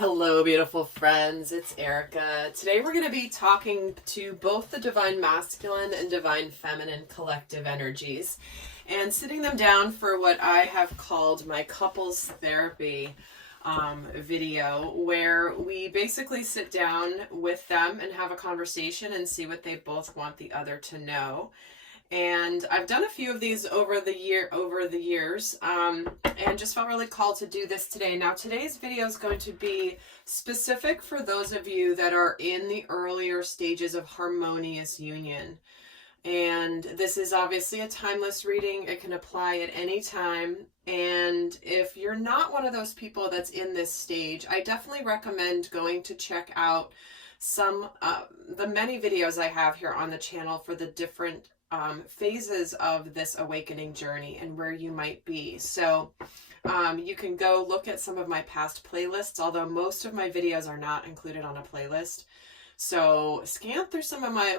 Hello, beautiful friends. It's Erika. Today we're going to be talking to both the divine masculine and divine feminine collective energies and sitting them down for what I have called my couples therapy video, where we basically sit down with them and have a conversation and see what they both want the other to know. And I've done a few of these over the years, and just felt really called to do this today. Now, today's video is going to be specific for those of you that are in the earlier stages of harmonious union. And this is obviously a timeless reading. It can apply at any time. And if you're not one of those people that's in this stage, I definitely recommend going to check out the many videos I have here on the channel for the different phases of this awakening journey and where you might be. So you can go look at some of my past playlists, although most of my videos are not included on a playlist. So scan through some of my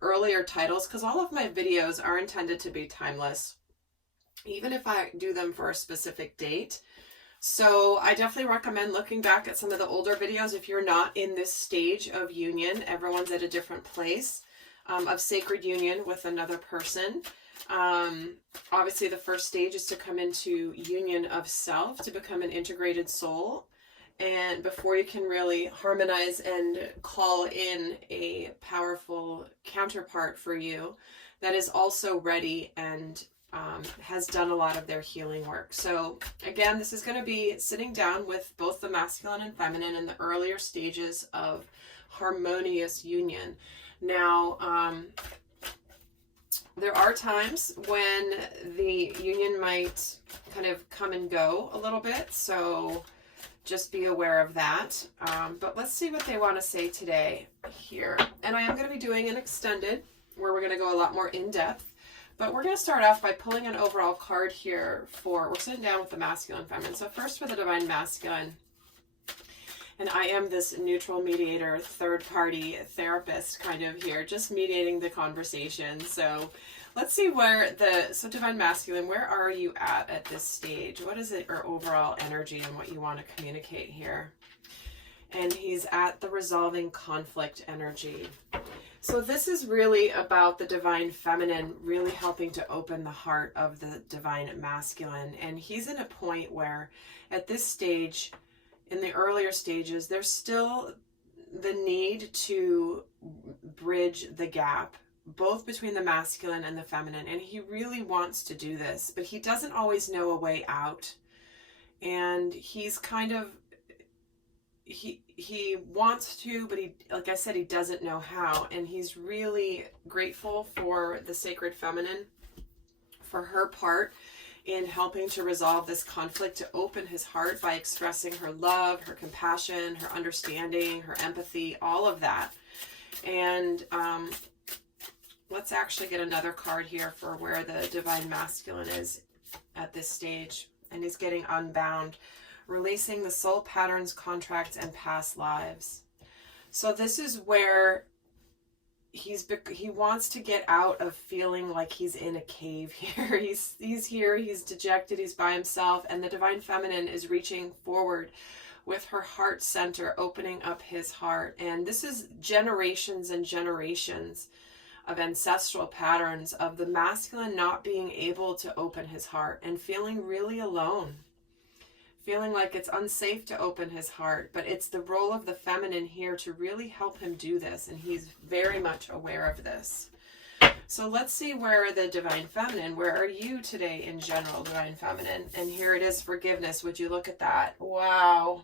earlier titles, because all of my videos are intended to be timeless, even if I do them for a specific date. So I definitely recommend looking back at some of the older videos if you're not in this stage of union. Everyone's at a different place of sacred union with another person. Obviously, the first stage is to come into union of self, to become an integrated soul. And before you can really harmonize and call in a powerful counterpart for you that is also ready and has done a lot of their healing work. So again, this is going to be sitting down with both the masculine and feminine in the earlier stages of harmonious union. Now, there are times when the union might kind of come and go a little bit, so just be aware of that. But let's see what they want to say today here. And I am going to be doing an extended, where we're going to go a lot more in depth. But we're going to start off by pulling an overall card here we're sitting down with the masculine and feminine. So first for the divine masculine. And I am this neutral mediator, third-party therapist kind of here, just mediating the conversation. So let's see so divine masculine, where are you at this stage? What is it, your overall energy and what you want to communicate here? And he's at the resolving conflict energy. So this is really about the divine feminine really helping to open the heart of the divine masculine. And he's in a point where at this stage, in the earlier stages, there's still the need to bridge the gap, both between the masculine and the feminine. And he really wants to do this, but he doesn't always know a way out. And he's kind of, he wants to, but like I said, he doesn't know how. And he's really grateful for the sacred feminine, for her part in helping to resolve this conflict, to open his heart by expressing her love, her compassion, her understanding, her empathy, all of that. And let's actually get another card here for where the divine masculine is at this stage. And he's getting unbound, releasing the soul patterns, contracts, and past lives. So this is where he wants to get out of feeling like he's in a cave here. He's here, he's dejected, he's by himself, and the divine feminine is reaching forward with her heart center, opening up his heart. And this is generations and generations of ancestral patterns of the masculine not being able to open his heart and feeling really alone, feeling like it's unsafe to open his heart. But it's the role of the feminine here to really help him do this, and he's very much aware of this. So let's see where the divine feminine, where are you today in general, divine feminine? And here it is, forgiveness. Would you look at that? Wow.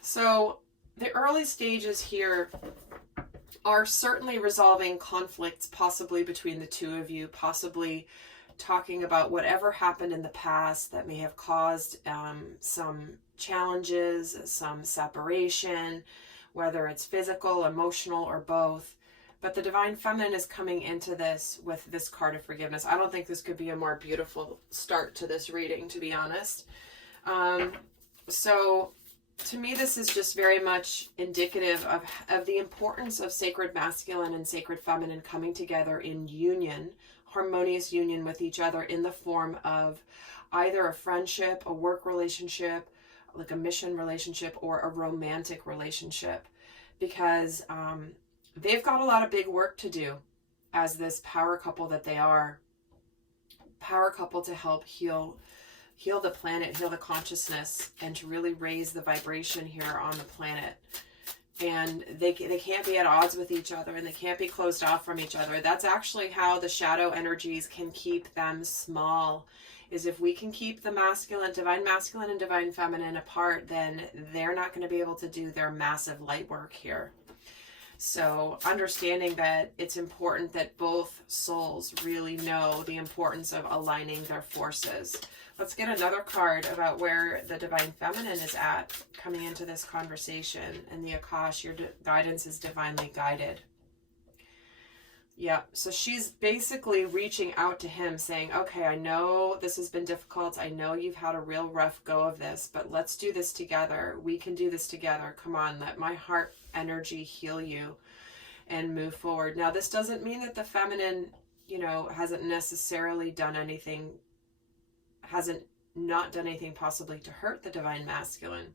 So the early stages here are certainly resolving conflicts, possibly between the two of you, possibly talking about whatever happened in the past that may have caused some challenges, some separation, whether it's physical, emotional, or both. But the divine feminine is coming into this with this card of forgiveness. I don't think this could be a more beautiful start to this reading, to be honest. So to me, this is just very much indicative of the importance of sacred masculine and sacred feminine coming together in union, harmonious union with each other in the form of either a friendship, a work relationship, like a mission relationship or a romantic relationship, because they've got a lot of big work to do as this power couple that they are. Power couple to help heal the planet, heal the consciousness, and to really raise the vibration here on the planet. And they can't be at odds with each other, and they can't be closed off from each other. That's actually how the shadow energies can keep them small, is if we can keep the divine masculine and divine feminine apart, then they're not going to be able to do their massive light work here. So understanding that it's important that both souls really know the importance of aligning their forces. Let's get another card about where the divine feminine is at coming into this conversation. And the Akash, your guidance is divinely guided. Yeah, so she's basically reaching out to him saying, okay, I know this has been difficult. I know you've had a real rough go of this, but let's do this together. We can do this together. Come on, let my heart energy heal you and move forward. Now, this doesn't mean that the feminine, hasn't necessarily done anything, hasn't not done anything possibly to hurt the divine masculine.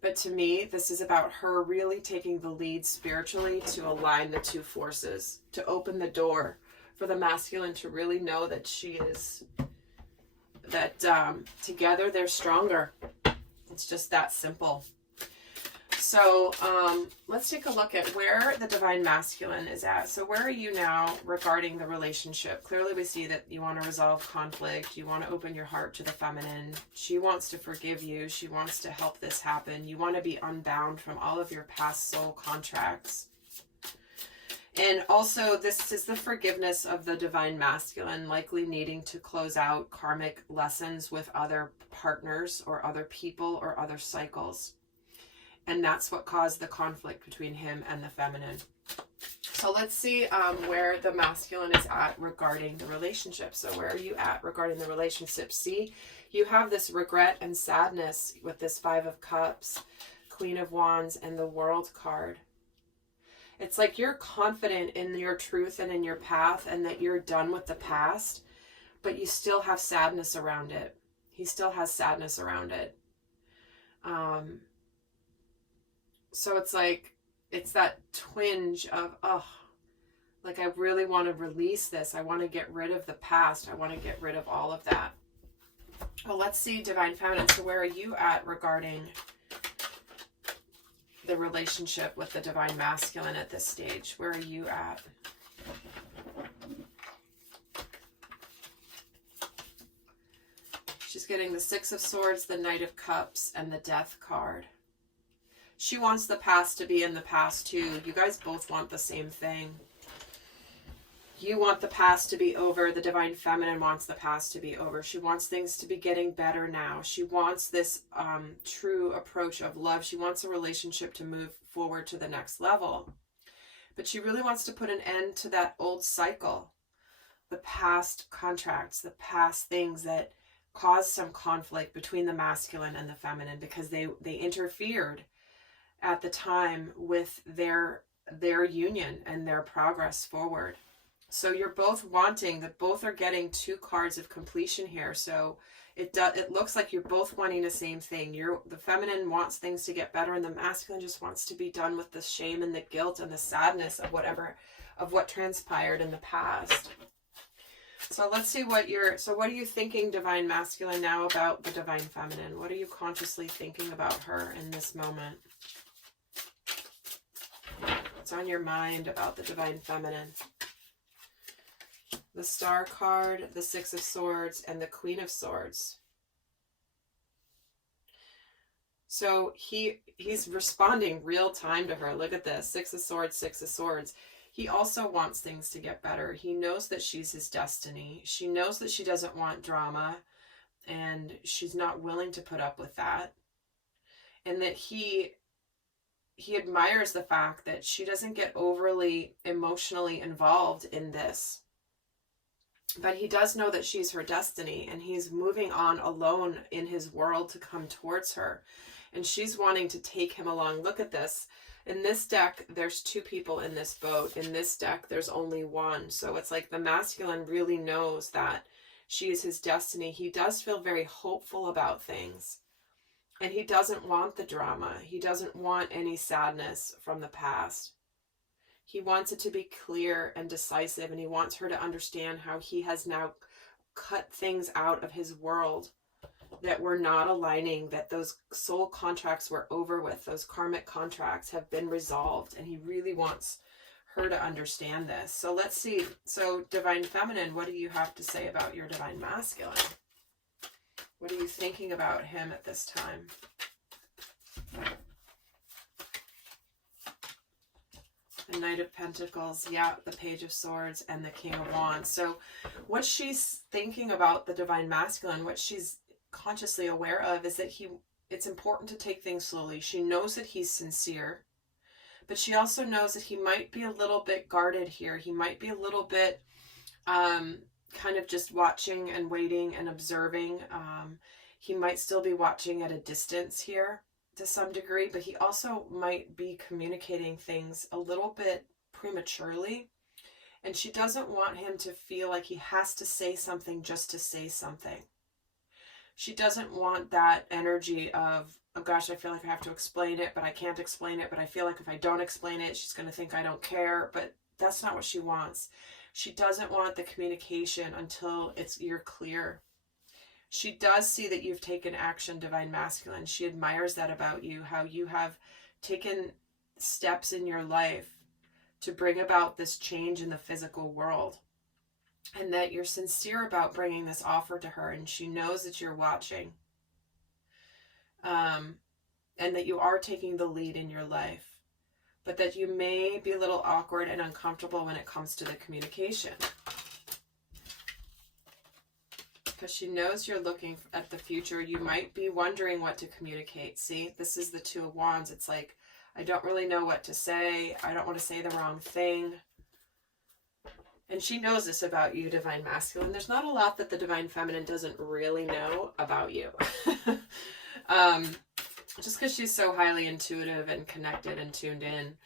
But to me, this is about her really taking the lead spiritually to align the two forces, to open the door for the masculine to really know that together they're stronger. It's just that simple. So let's take a look at where the divine masculine is at. So where are you now regarding the relationship? Clearly we see that you want to resolve conflict. You want to open your heart to the feminine. She wants to forgive you. She wants to help this happen. You want to be unbound from all of your past soul contracts. And also this is the forgiveness of the divine masculine, likely needing to close out karmic lessons with other partners or other people or other cycles. And that's what caused the conflict between him and the feminine. So let's see where the masculine is at regarding the relationship. So where are you at regarding the relationship? See, you have this regret and sadness with this 5 of Cups, Queen of Wands, and the World card. It's like you're confident in your truth and in your path and that you're done with the past, but you still have sadness around it. He still has sadness around it. So it's like, it's that twinge of, like I really want to release this. I want to get rid of the past. I want to get rid of all of that. Well, let's see, divine feminine. So where are you at regarding the relationship with the divine masculine at this stage? Where are you at? She's getting the 6 of Swords, the Knight of Cups, and the Death card. She wants the past to be in the past too. You guys both want the same thing. You want the past to be over. The divine feminine wants the past to be over. She wants things to be getting better now. She wants this true approach of love. She wants a relationship to move forward to the next level. But she really wants to put an end to that old cycle. The past contracts, the past things that caused some conflict between the masculine and the feminine because they interfered at the time with their union and their progress forward. So you're both wanting that, both are getting 2 cards of completion here. So it looks like you're both wanting the same thing. The feminine wants things to get better and the masculine just wants to be done with the shame and the guilt and the sadness of what transpired in the past. So let's see what are you thinking, divine masculine, now about the divine feminine? What are you consciously thinking about her in this moment? What's on your mind about the divine feminine? The Star card, the 6 of Swords, and the Queen of Swords. So he's responding real time to her. Look at this. 6 of Swords, 6 of Swords. He also wants things to get better. He knows that she's his destiny. She knows that she doesn't want drama, and she's not willing to put up with that. And that he admires the fact that she doesn't get overly emotionally involved in this. But he does know that she's her destiny, and he's moving on alone in his world to come towards her. And she's wanting to take him along. Look at this. In this deck, there's 2 people in this boat. In this deck, there's only 1. So it's like the masculine really knows that she is his destiny. He does feel very hopeful about things. And he doesn't want the drama. He doesn't want any sadness from the past. He wants it to be clear and decisive, and he wants her to understand how he has now cut things out of his world that were not aligning, that those soul contracts were over with, those karmic contracts have been resolved, and he really wants her to understand this. So let's see. So Divine Feminine, what do you have to say about your Divine Masculine? What are you thinking about him at this time? The Knight of Pentacles, yeah, the Page of Swords, and the King of Wands. So what she's thinking about the Divine Masculine, what she's consciously aware of, is that it's important to take things slowly. She knows that he's sincere, but she also knows that he might be a little bit guarded here. He might be a little bit kind of just watching and waiting and observing. He might still be watching at a distance here to some degree, but he also might be communicating things a little bit prematurely. And she doesn't want him to feel like he has to say something just to say something. She doesn't want that energy of, oh gosh, I feel like I have to explain it, but I can't explain it, but I feel like if I don't explain it, she's going to think I don't care. But that's not what she wants. She doesn't want the communication until you're clear. She does see that you've taken action, Divine Masculine. She admires that about you, how you have taken steps in your life to bring about this change in the physical world, and that you're sincere about bringing this offer to her, and she knows that you're watching, and that you are taking the lead in your life, but that you may be a little awkward and uncomfortable when it comes to the communication. Because she knows you're looking at the future. You might be wondering what to communicate. See, this is the Two of Wands. It's like, I don't really know what to say. I don't want to say the wrong thing. And she knows this about you, Divine Masculine. There's not a lot that the Divine Feminine doesn't really know about you. Just because she's so highly intuitive and connected and tuned in.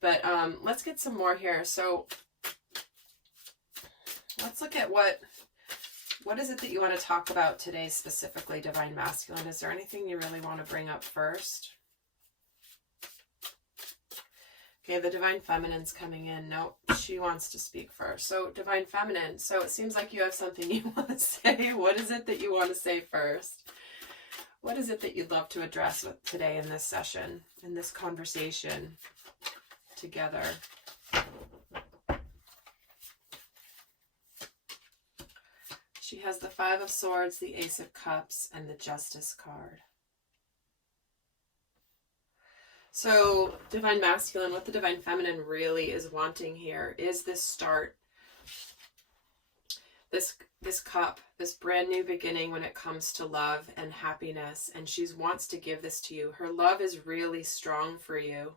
But let's get some more here. So let's look at what is it that you want to talk about today specifically, Divine Masculine? Is there anything you really want to bring up first? Okay, the Divine Feminine's coming in. Nope, she wants to speak first. So, Divine Feminine, so it seems like you have something you want to say. What is it that you want to say first? What is it that you'd love to address with today in this session, in this conversation together? She has the Five of Swords, the Ace of Cups, and the Justice card. So, Divine Masculine, what the Divine Feminine really is wanting here is this start, this cup, this brand new beginning when it comes to love and happiness, and she wants to give this to you. Her love is really strong for you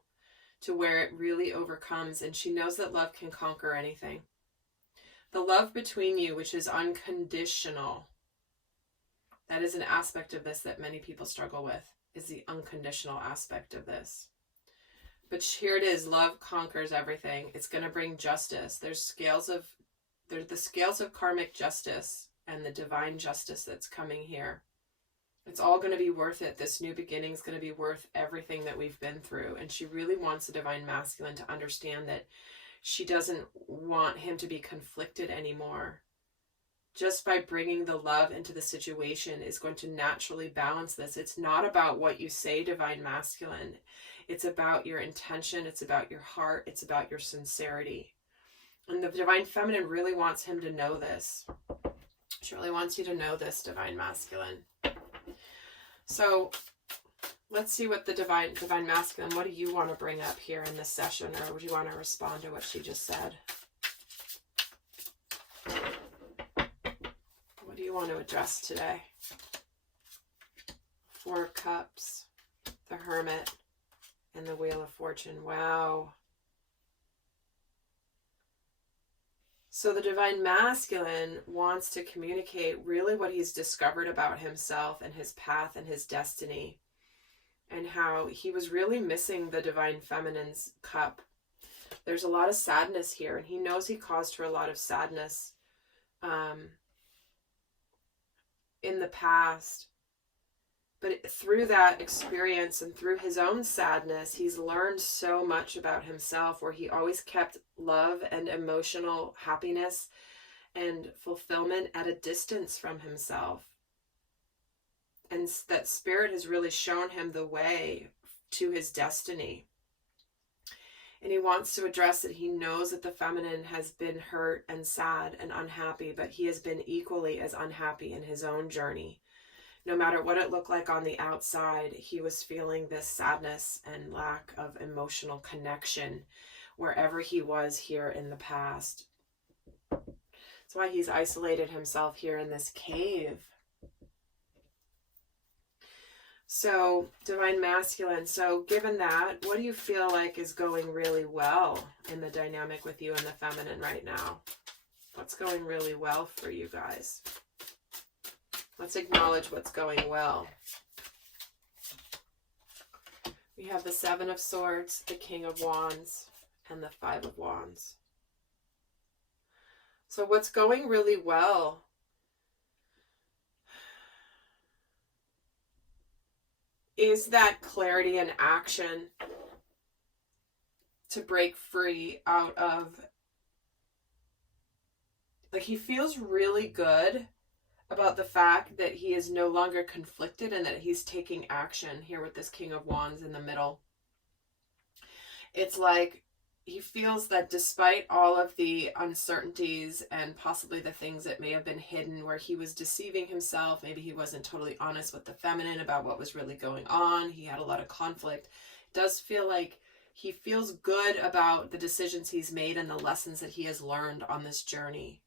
to where it really overcomes, and she knows that love can conquer anything. The love between you, which is unconditional, that is an aspect of this that many people struggle with, is the unconditional aspect of this. But here it is, love conquers everything. It's going to bring justice. There's the scales of karmic justice and the divine justice that's coming here. It's all going to be worth it. This new beginning is going to be worth everything that we've been through. And she really wants the Divine Masculine to understand that she doesn't want him to be conflicted anymore. Just by bringing the love into the situation is going to naturally balance this. It's not about what you say, Divine Masculine. It's about your intention. It's about your heart. It's about your sincerity. And the Divine Feminine really wants him to know this. She really wants you to know this, Divine Masculine. So let's see what the Divine Masculine, what do you want to bring up here in this session? Or would you want to respond to what she just said? What do you want to address today? Four of Cups, the Hermit, and the Wheel of Fortune. Wow. So the Divine Masculine wants to communicate really what he's discovered about himself and his path and his destiny, and how he was really missing the Divine Feminine's cup. There's a lot of sadness here, and he knows he caused her a lot of sadness in the past. But through that experience and through his own sadness, he's learned so much about himself, where he always kept love and emotional happiness and fulfillment at a distance from himself. And that spirit has really shown him the way to his destiny. And he wants to address it. He knows that the feminine has been hurt and sad and unhappy, but he has been equally as unhappy in his own journey. No matter what it looked like on the outside, he was feeling this sadness and lack of emotional connection wherever he was here in the past. That's why he's isolated himself here in this cave. So, Divine Masculine, so given that, what do you feel like is going really well in the dynamic with you and the feminine right now? What's going really well for you guys? Let's acknowledge what's going well. We have the Seven of Swords, the King of Wands, and the Five of Wands. So what's going really well is that clarity and action to break free out of, like, he feels really good about the fact that he is no longer conflicted and that he's taking action here with this King of Wands in the middle. It's like he feels that despite all of the uncertainties and possibly the things that may have been hidden, where he was deceiving himself, maybe he wasn't totally honest with the feminine about what was really going on, he had a lot of conflict, it does feel like he feels good about the decisions he's made and the lessons that he has learned on this journey.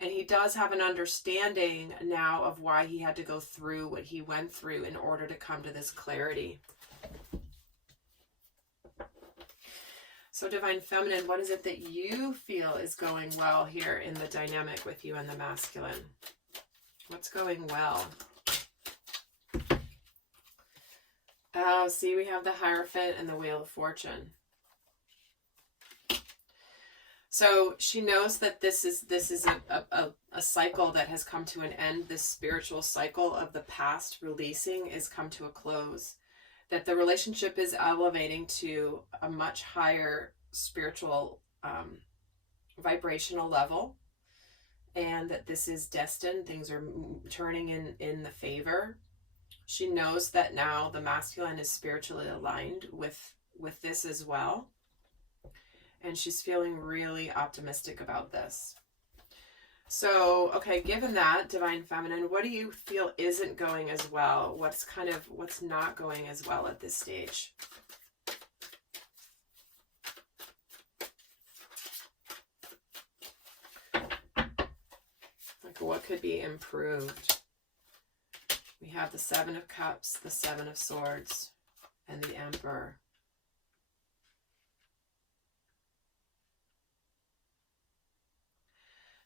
And he does have an understanding now of why he had to go through what he went through in order to come to this clarity. So Divine Feminine, what is it that you feel is going well here in the dynamic with you and the masculine? What's going well? Oh, see, we have the Hierophant and the Wheel of Fortune. So she knows that this is a cycle that has come to an end. This spiritual cycle of the past releasing is come to a close. That the relationship is elevating to a much higher spiritual vibrational level, and that this is destined. Things are turning in the favor. She knows that now the masculine is spiritually aligned with this as well. And she's feeling really optimistic about this. So, okay, given that, Divine Feminine, what do you feel isn't going as well? What's not going as well at this stage? Like, what could be improved? We have the Seven of Cups, the Seven of Swords, and the Emperor.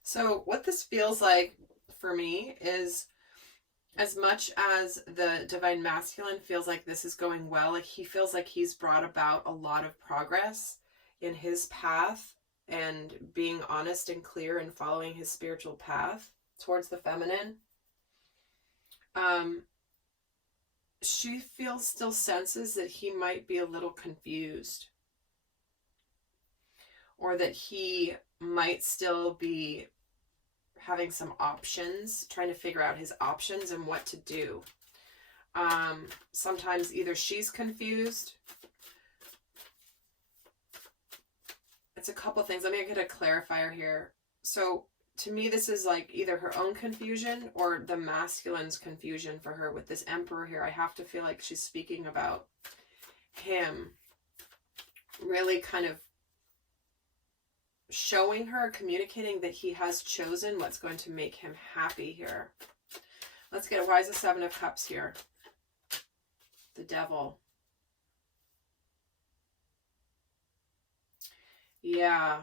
So what this feels like for me is, as much as the Divine Masculine feels like this is going well, like he feels like he's brought about a lot of progress in his path and being honest and clear and following his spiritual path towards the feminine. She still senses that he might be a little confused, or that he might still be having some options, trying to figure out his options and what to do. Sometimes either she's confused. It's a couple things. Let me get a clarifier here. So to me, this is like either her own confusion or the masculine's confusion for her with this Emperor here. I have to feel like she's speaking about him really kind of showing her, communicating that he has chosen what's going to make him happy here. Let's get, why is the Seven of Cups here? The Devil. Yeah.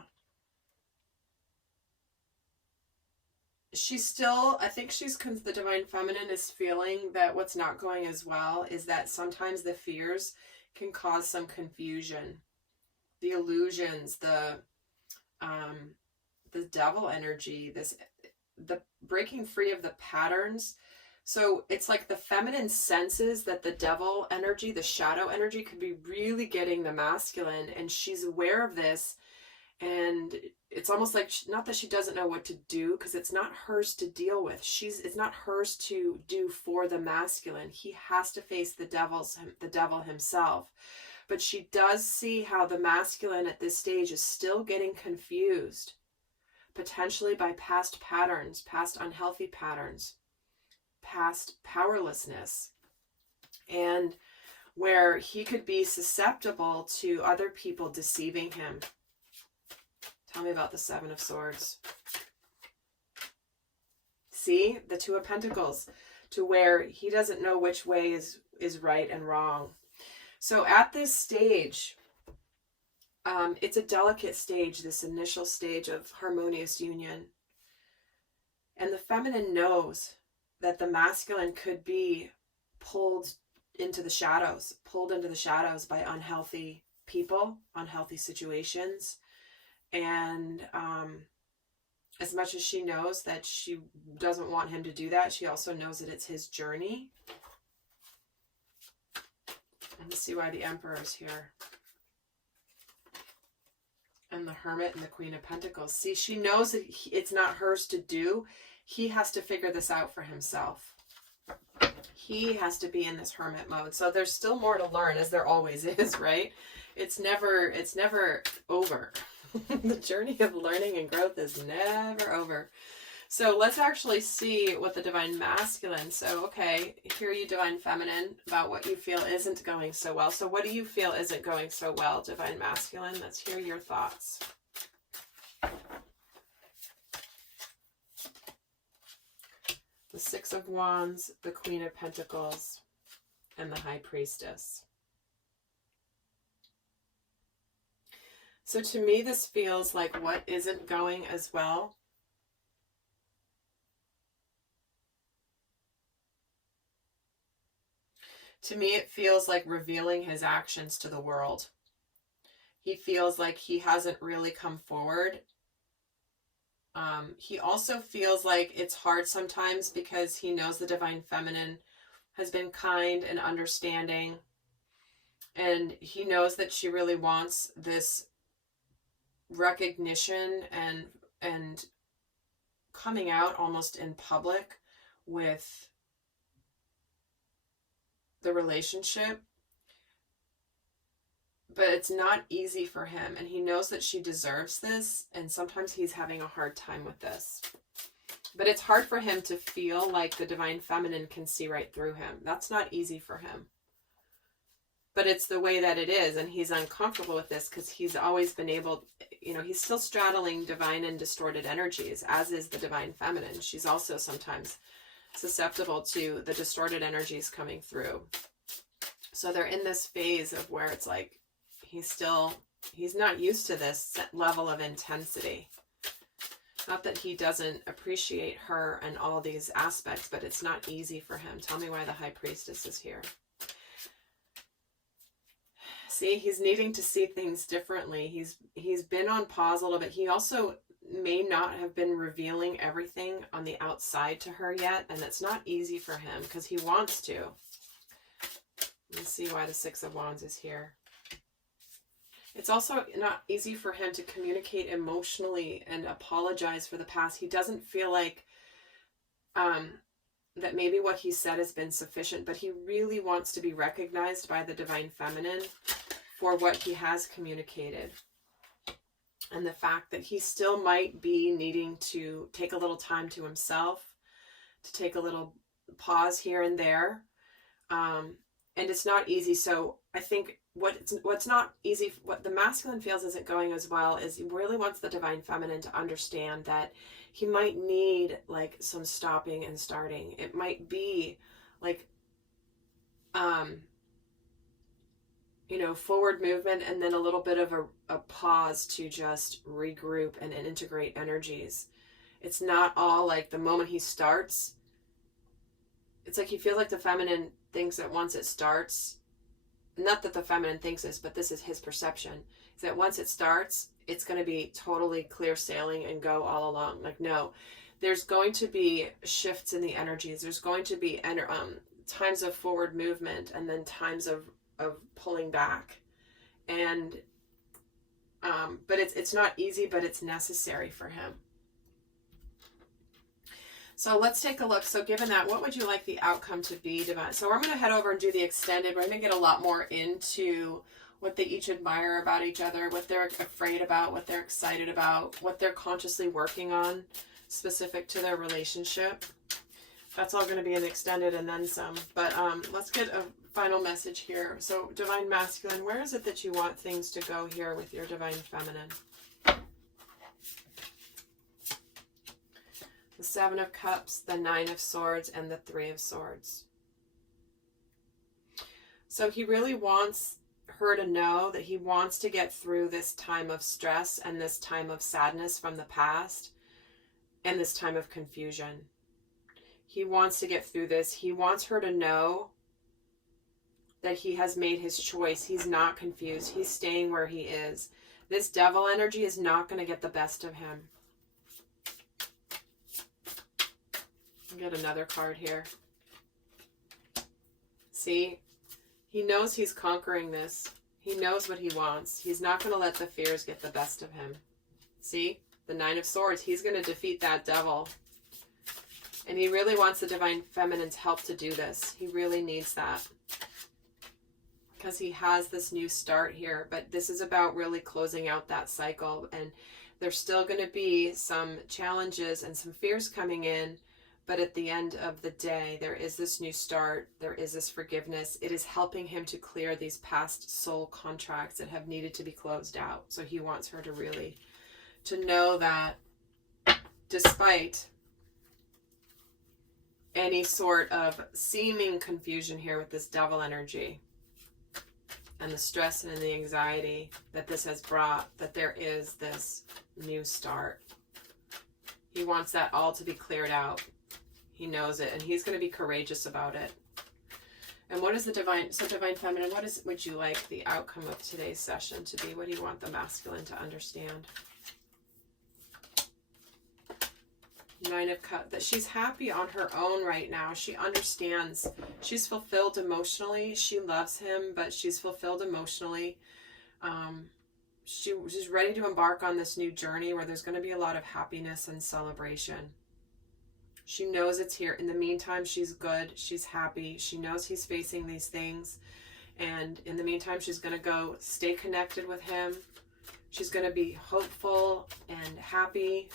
She's still, I think the Divine Feminine is feeling that what's not going as well is that sometimes the fears can cause some confusion. The illusions, the devil energy, the breaking free of the patterns. So it's like the feminine senses that the devil energy, the shadow energy, could be really getting the masculine, and she's aware of this. And it's almost like, not that she doesn't know what to do, because it's not hers to deal with. It's not hers to do for the masculine. He has to face the devil himself. But she does see how the masculine at this stage is still getting confused, potentially by past patterns, past unhealthy patterns, past powerlessness, and where he could be susceptible to other people deceiving him. Tell me about the Seven of Swords. See, the Two of Pentacles, to where he doesn't know which way is right and wrong. So at this stage, it's a delicate stage, this initial stage of harmonious union. And the feminine knows that the masculine could be pulled into the shadows by unhealthy people, unhealthy situations. And as much as she knows that she doesn't want him to do that, she also knows that it's his journey. And let's see why the Emperor is here. And the Hermit and the Queen of Pentacles. See, she knows that it's not hers to do. He has to figure this out for himself. He has to be in this hermit mode. So there's still more to learn, as there always is, right? It's never over. The journey of learning and growth is never over. So let's actually see what the Divine Masculine. So, okay, hear you, Divine Feminine, about what you feel isn't going so well. So what do you feel isn't going so well, Divine Masculine? Let's hear your thoughts. The Six of Wands, the Queen of Pentacles, and the High Priestess. So to me, this feels like what isn't going as well. To me, it feels like revealing his actions to the world. He feels like he hasn't really come forward. He also feels like it's hard sometimes because he knows the Divine Feminine has been kind and understanding. And he knows that she really wants this recognition and coming out almost in public with the relationship. But it's not easy for him, and he knows that she deserves this, and sometimes he's having a hard time with this. But it's hard for him to feel like the Divine Feminine can see right through him. That's not easy for him. But it's the way that it is, and he's uncomfortable with this because he's always been able, he's still straddling divine and distorted energies, as is the Divine Feminine. She's also sometimes susceptible to the distorted energies coming through. So they're in this phase of where it's like, he's not used to this level of intensity. Not that he doesn't appreciate her and all these aspects, but it's not easy for him. Tell me why the High Priestess is here. See, he's needing to see things differently. He's been on pause a little bit. He also may not have been revealing everything on the outside to her yet, and it's not easy for him because he wants to. Let's see why the Six of Wands is here. It's also not easy for him to communicate emotionally and apologize for the past. He doesn't feel like that maybe what he said has been sufficient, but he really wants to be recognized by the Divine Feminine for what he has communicated. And the fact that he still might be needing to take a little time to himself, to take a little pause here and there. And it's not easy. So I think what's not easy, what the masculine feels isn't going as well, is he really wants the Divine Feminine to understand that he might need like some stopping and starting. It might be like, forward movement and then a little bit of a pause to just regroup and integrate energies. It's not all like the moment he starts. It's like he feels like the feminine thinks that once it starts, not that the feminine thinks this, but this is his perception, is that once it starts, it's going to be totally clear sailing and go all along. Like, no, there's going to be shifts in the energies. There's going to be times of forward movement and then times of pulling back. And but it's not easy, but it's necessary for him. So let's take a look. So given that, what would you like the outcome to be, Divine? So we're going to head over and do the extended. We're going to get a lot more into what they each admire about each other, what they're afraid about, what they're excited about, what they're consciously working on specific to their relationship. That's all going to be an extended and then some. But let's get a final message here. So Divine Masculine, where is it that you want things to go here with your Divine Feminine? The Seven of Cups, the Nine of Swords, and the Three of Swords. So he really wants her to know that he wants to get through this time of stress and this time of sadness from the past and this time of confusion. He wants to get through this. He wants her to know that he has made his choice. He's not confused. He's staying where he is. This devil energy is not going to get the best of him. Get another card here. See, he knows he's conquering this. He knows what he wants. He's not going to let the fears get the best of him. See, the Nine of Swords, he's going to defeat that devil. And he really wants the Divine Feminine's help to do this. He really needs that. Because he has this new start here. But this is about really closing out that cycle. And there's still going to be some challenges and some fears coming in. But at the end of the day, there is this new start. There is this forgiveness. It is helping him to clear these past soul contracts that have needed to be closed out. So he wants her to really, to know that despite any sort of seeming confusion here with this devil energy and the stress and the anxiety that this has brought, that there is this new start. He wants that all to be cleared out. He knows it, and he's going to be courageous about it. And what is the Divine, so Divine Feminine, would you like the outcome of today's session to be? What do you want the masculine to understand? Nine of Cups, that she's happy on her own right now. She understands. She's fulfilled emotionally. She loves him, but she's fulfilled emotionally. She's ready to embark on this new journey where there's going to be a lot of happiness and celebration. She knows it's here. In the meantime, she's good. She's happy. She knows he's facing these things. And in the meantime, she's going to go stay connected with him. She's going to be hopeful and happy.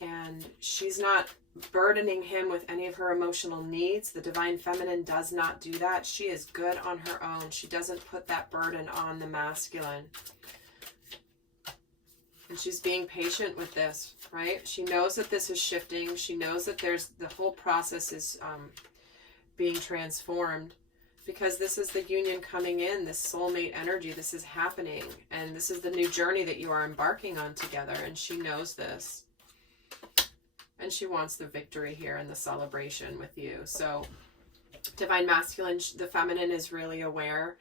And she's not burdening him with any of her emotional needs. The Divine Feminine does not do that. She is good on her own. She doesn't put that burden on the masculine. And she's being patient with this, right? She knows that this is shifting. She knows that the whole process is being transformed because this is the union coming in, this soulmate energy. This is happening. And this is the new journey that you are embarking on together. And she knows this. And she wants the victory here and the celebration with you. So Divine Masculine, the Feminine is really aware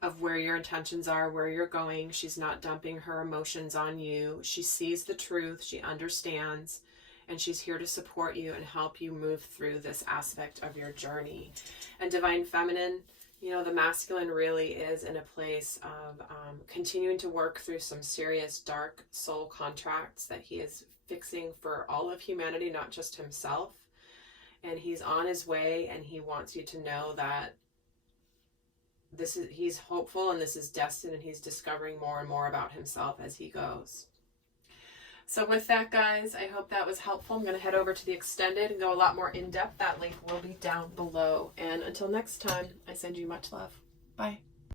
of where your intentions are, where you're going. She's not dumping her emotions on you. She sees the truth. She understands. And she's here to support you and help you move through this aspect of your journey. And Divine Feminine, you know, the masculine really is in a place of continuing to work through some serious dark soul contracts that he is fixing for all of humanity, not just himself. And he's on his way, and he wants you to know that he's hopeful and this is destined, and he's discovering more and more about himself as he goes. So with that, guys, I hope that was helpful. I'm going to head over to the extended and go a lot more in depth. That link will be down below. And until next time, I send you much love. Bye.